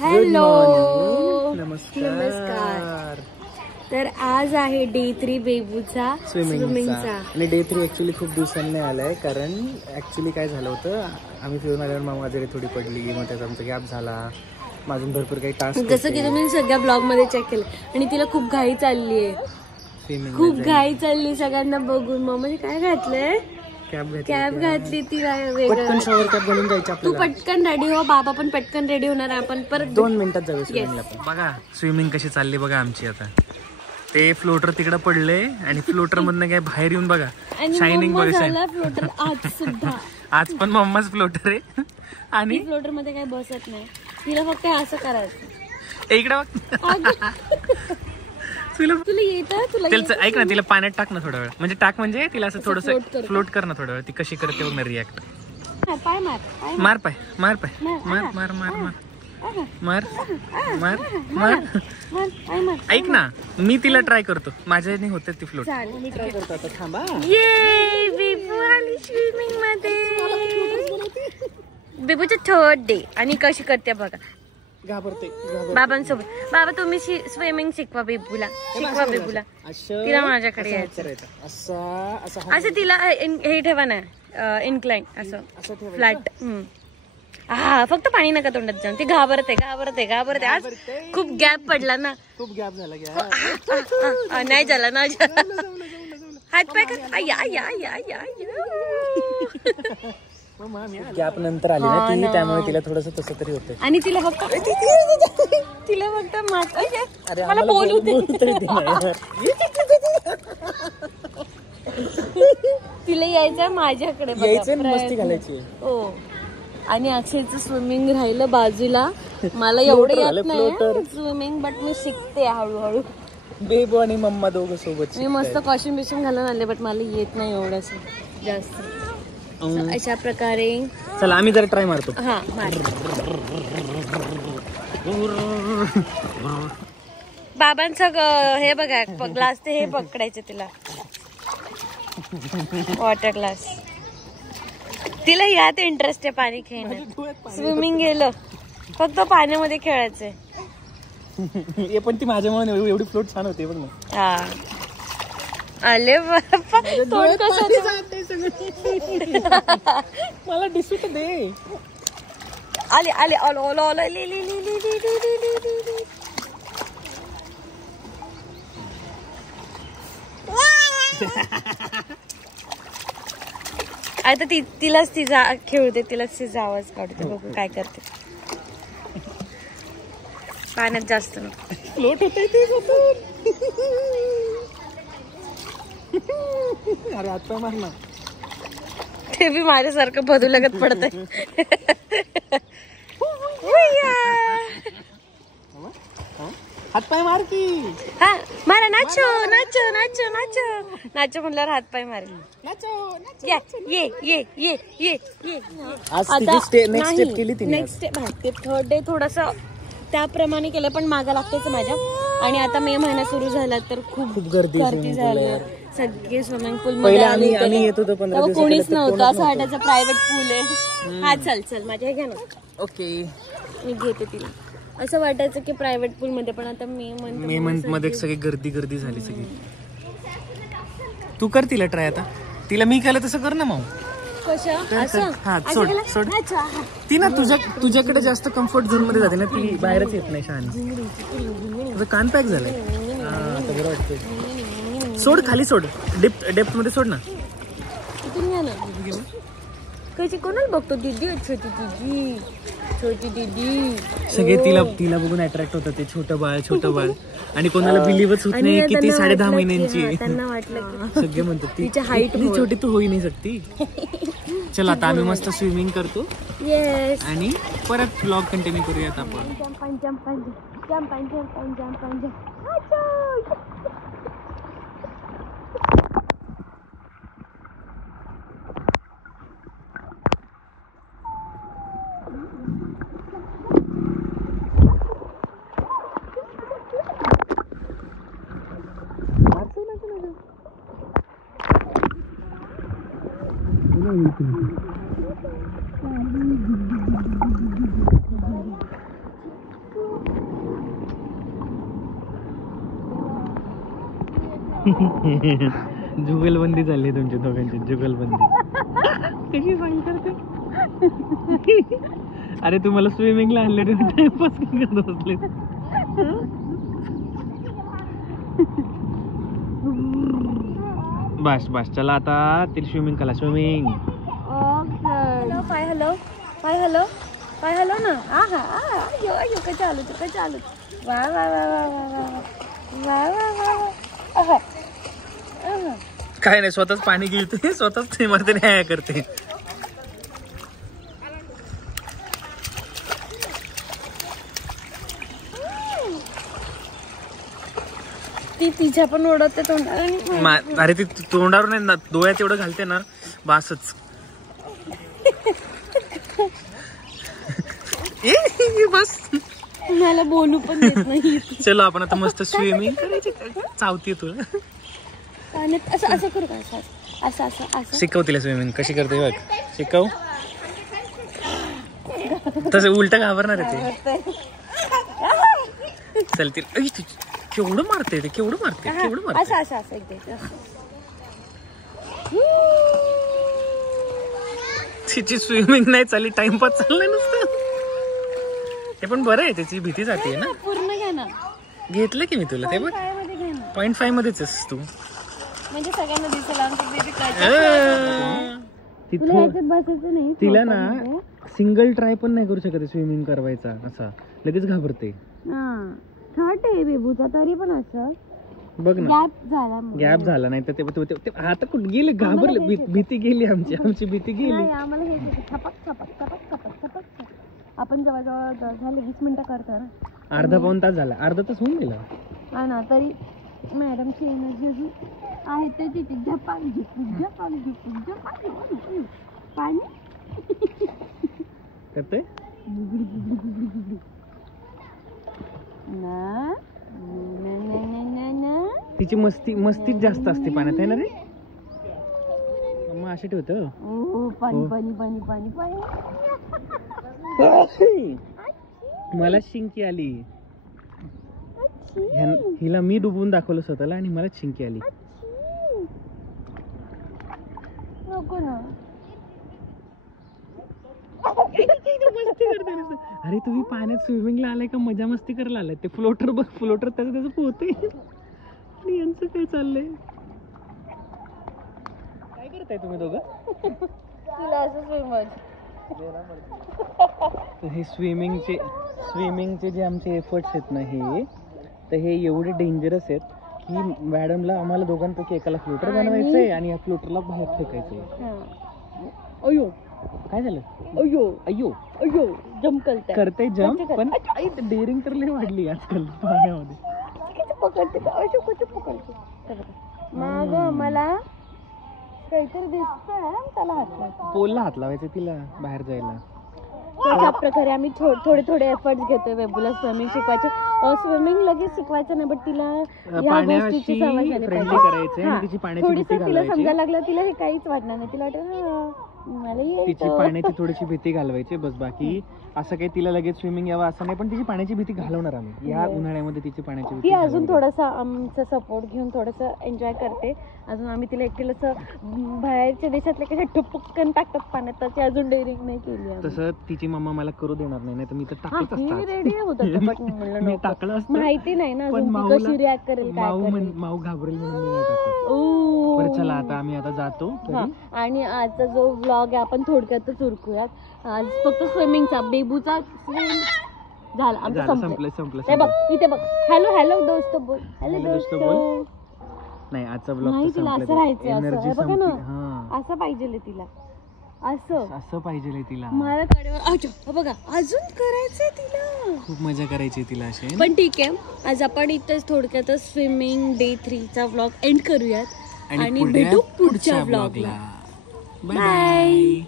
Hello नमस्कार. तर आज आहे डे 3 बेबूचा स्विमिंगचा आणि डे 3 ऍक्च्युली खूप दिवसांनी आलाय, कारण ऍक्च्युली काय झालं होतं, आम्ही फिरून आल्यावर मामा आजारी थोडी पडली, मग त्याचा आमचा गॅप झाला. माझून भरपूर काही टास्क, जसं की तुम्ही सगळ्या ब्लॉग मध्ये चेक केलं. आणि तिला खूप घाई चालली आहे, खूप घाई चालली सगळ्यांना बघून. मम्माने काय घातलंय, कॅप घातली तिला पटकन शॉवर कॅप घालून जायचं. तू पटकन रेडी हो, बाबा पण पटकन रेडी होणार. आपण परत 2 मिनिटात जाऊ स्विमिंगला. बघा स्विमिंग कशी चालली बघा आमची. आता ते फ्लोटर तिकडे पडले आणि फ्लोटर मधनं काय बाहेर येऊन बघा शायनिंग बघा. फ्लोटर आज सुद्धा आज पण मम्माच फ्लोटर आहे आणि फ्लोटर मध्ये काय बसत नाही. तिला फक्त असं करायचं. इकडे तुला येतं, तुला ऐक ना, तिला पाण्यात टाक ना थोडा वेळ. म्हणजे टाक म्हणजे तिला असं थोडस फ्लोट कर ना थोडा वेळ. ती कशी करते बघ ना रिॲक्ट. पाय मार पाय मार पाय मार मार मार मार मार मार मार. ऐक ना, मी तिला ट्राय करतो, माझ्याने होते ती फ्लोट. मी ट्राय करतो आता, थांबा. ये बेबू आली स्विमिंग मध्ये. बेबूचं थर्ड डे आणि कशी करते बघा. घाबरते बाबांसोबत. बाबा तुम्ही स्विमिंग शिकवा बेबूला, शिकवा बेबूला. तिला माझ्याकडे यायचं. असं तिला हे ठेवा ना, इन्क्लाइन असं फ्लॅट. हा, फक्त पाणी नका तोंडात जाऊन. ती घाबरते घाबरते घाबरते. आज खूप गॅप पडला ना, खूप गॅप झाला. नाही झाला ना. हात पाय कर. गॅप नंतर आली ना ती, त्यामुळे तिला थोडस तसं तरी होतं. आणि तिला फक्त मला बोलू दे. तिला यायचं माझ्याकडे, मस्ती घालायची. हो. आणि अक्षयचं स्विमिंग राहिलं बाजूला. मला एवढं येत नाही स्विमिंग, बट मी शिकते हळूहळू. बेबू आणि मम्मा दोघं सोबत. मी मस्त कॉस्ट्युम बिस्ट्युम घालून आले, बट मला येत नाही एवढंच जास्त. अशा प्रकारे चला आम्ही जरा ट्राय मारतो. हा मार. बाबांचं हे बघा ग्लास, ते हे पकडायचं तिला, वॉटर ग्लास. तिला यात इंटरेस्ट आहे पाणी खेळण्यात. स्विमिंग गेलं, फक्त पाण्यामध्ये खेळायचंय. पण ती माझ्यामुळे एवढी फ्लोट छान होते बघ ना. हा आले बाप्पा, तोंड कसं मला दिसू तर दे. आले आले आलो आलो आलो. आता तिलाच तिचा खेळते, तिलाच तिचा आवाज काढते. बघू काय करते. पाण्यात जास्त नको. फ्लोट होते ते. अरे आता मार ना. ते बी माझ्यासारखं बदू लगत पडत आहे. हातपाय मार की. हा मारा. Nacho nacho nacho nacho nacho म्हणल्यावर हातपाय मारे. ये ये ये ये ये. नेक्स्ट स्टेप केली तिने. नेक्स्ट स्टेप थर्ड डे थोडासा त्याप्रमाणे केलं, पण मागा लागतेच माझ्या. आणि आता मे महिना सुरू झाला तर खूप गर्दी झाली. सगळे स्विमिंग पूल मध्ये आम्ही येत होतो 15 दिवस, कोणीच नव्हतं. असं वाटायचं प्रायव्हेट पूल आहे. हा चल चल माझ्या घ्या ना. ओके, मी घेते तिला. असं वाटायचं की प्रायव्हेट पूल मध्ये, पण आता मे मंथ मध्ये सगळी गर्दी झाली सगळी. तू कर तिला ट्राय आता. तिला मी केलं तसं कर ना मग. कशा सोड. ती ना तुझ्याकडे जास्त कम्फर्ट झोन मध्ये जाते ना, ती बाहेरच येत नाही. शहाणी तुझं कान पॅक झालंय. आता बरं वाटतंय. सोड खाली, सोड. डेप्थ मध्ये सोड ना. कशी कोणाला बघतो. दीदी छोटी दीदी. सगळे तिला बघून अट्रॅक्ट होतं. ते छोटं बाळ आणि कोणाला बिलीव्हच होत नाही की ती 10.5 महिन्यांची. त्यांना वाटलं सगळे म्हणतात ती छोटी तू होई नाही शकती. चला आता आम्ही मस्त स्विमिंग करतो. येस. आणि परत ब्लॉग कंटिन्यू करूयात आपण. जुगलबंदी झाली तुमच्या दोघांची, जुगलबंदी. कशी सांग करते. अरे तुम्हाला स्विमिंगला आणले टाइमपास करत बसले. बस बस चला आता तिला स्विमिंग करा. स्विमिंग पाय हलव, पाय हलव, पाय हलव ना. आहा अयो काय चालू काय चालू. वा वा वा वा वा वा वा. काय नाही, स्वतःच पाणी गिळते, स्वतःच मारते, न्याय करते. ती तिच्या पण ओढवते तोंडावर. अरे ती तोंडावर नाही ना, डोळ्यात एवढं घालते ना, बासच. बस मला बोलू पण देत नाही. चलो आपण आता मस्त स्विमिंग करायची. चावते तुला. असं असं करू का? असं असं असं असं शिकव तिला स्विमिंग कशी करते बघ. शिकव. तसं उलट घाबरणार आहे ते. चल तिला. केवढं मारते ते, केवढं मारते, केवढं मारते. असं असं असं एकदा. तिची स्विमिंग नाही चालली, टाइमपास चाललाय नुसतं. हे पण बरं आहे, त्याची भीती जाते ना. पूर्ण घ्या ना. घेतलं की मी तुला ते बघ. 0.5 मध्येच आहेस तू. म्हणजे सगळ्यांना दिसेल आमचं बेबी काय. तिला ना सिंगल ट्राय पण नाही करू शकत स्विमिंग करवायचा, असा लगेच घाबरते. थर्ड आहे बेबूचा तरी पण असं बघ ना. गॅप झाला नाही तर आता कुठे गेले, घाबरले, भीती गेली आमची भीती गेली. आम्हाला हे छपक छपक छपक छपक छपक. आपण जवळजवळ झाले 20 मिनिटं करतो ना. अर्धा पाऊण तास झाला, अर्धा तास होऊन गेला. हा ना, तरी मॅडमची एनर्जी अजून आहे ते तिथे. पाणी पाणी करते तिची मस्तीच जास्त असते पाण्यात, आहे ना रे. मग असे ठेवतं. पाणी पाणी पाणी पाणी पाणी. मला शिंकी आली. हिला मी डुबून दाखवलं स्वतःला आणि मला शिंकी आली. नको ना. अरे तुम्ही पाण्यात स्विमिंगला आलाय का मजा मस्ती करायला आलाय? ते फ्लोटर बघ, फ्लोटर त्याचं पोहते. आणि यांचं काय चाललंय? काय करताय तुम्ही दोघं? तुला असं हे स्विमिंगचे जे आमचे एफर्ट्स आहेत ना, तर हे एवढे डेंजरस आहेत की मॅडमला आम्हाला दोघांपैकी एकाला फ्लोटर बनवायचंय आणि या फ्लोटरला बाहेर फेकायचंय. अयो काय झालं? अयो अयो अयो जम्प करते जम्प, पण डेअरिंग तर लई वाढली आजकाल पाण्यामध्ये. पकडते मग मला काहीतरी दिसतंय, त्याला हात लावतो. पोलला हात लावायचं तिला बाहेर जायला. अशा प्रकारे आम्ही थोडे एफर्ट्स घेतोय बेबूला स्विमिंग शिकवायचे. स्विमिंग लगेच शिकवायचं नाही, बट तिला या गोष्टीची सवय झाली पाहिजे. थोडीसं तिला समजायला लागलं, तिला हे काहीच वाटणार नाही. तिला वाटतं तिची पाण्याची थोडीशी भीती घालवायची बस. बाकी असं काही तिला लगेच स्विमिंग यावं असं नाही, पण तिची पाण्याची भीती घालवणार आम्ही या उन्हाळ्यामध्ये. तिची पाण्याची भीती अजून थोडासा आमचा सपोर्ट घेऊन थोडंसं एन्जॉय करते. अजून आम्ही तिला एकटीला असं बाहेरच्या देशातले कसे ठुपकन टाकतात पाण्यात, त्याची अजून डेअरिंग नाही केली. तसं तिची मम्मा मला करू देणार नाही, तर मी तर टाकत असतात. रेडी होतं, बट मी टाकलं असतं. माहिती नाही ना कशी रिॲक्ट करेल, माऊ घाबरेल म्हणून मी नाही टाकत. चला आता आम्ही आता जातो. आणि आजचा जो व्लॉग आहे आपण थोडक्यातच उरकूयात. आज फक्त स्विमिंगचा बेबूचा झाला आमचं, संपलं. बघ इथे बघ. हॅलो दोस्त बोल. हॅलो दोस्त बोल. नाही आजचा व्लॉग तिला असं राहायचं, बघा ना, असं पाहिजे तिला, असं पाहिजे तिला. मला कडेवर बघा अजून करायचंय तिला, खूप मजा करायची तिला असे. पण ठीक आहे, आज आपण इथंच थोडक्यातच स्विमिंग डे 3 चा व्लॉग एंड करूयात आणि भेटू पुढच्या व्लॉगला. बाय.